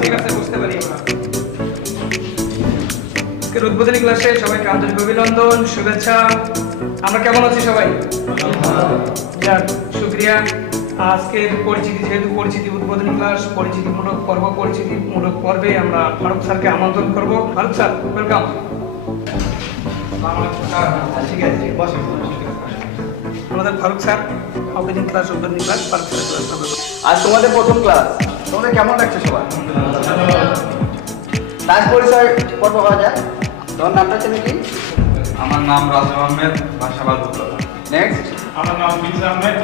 ঠিক আছে, বুঝতে পারি আমরা। আজকের উদ্বোধনী ক্লাসে সবাইকে আন্তরিক অভিনন্দন, শুভেচ্ছা। আমরা কেমন আছি সবাই? যাক, শুক্রিয়া। আজকের পরিচিতি, যেহেতু পরিচিতি উদ্বোধনী ক্লাস, পরিচিতিমূলক পর্বে আমরা ফারুক স্যারকে আমন্ত্রণ করব। Farooq sir, welcome. ঠিক আছে, বসে। আমাদের ফারুক স্যার ওপেনিং ক্লাস, উদ্বোধনী ক্লাস, ফারুক স্যার ক্লাস। আজ তোমাদের প্রথম ক্লাস, তোমাদের কেমন লাগছে সবাই? ক্লাস পরিচয় পর্ব হওয়া যায়। তোমার নামটা ছিল কি? আমার নাম রাজু আহমেদ, ভাষাবাদ। নেক্সট। আমার নাম বিজয় আহমেদ,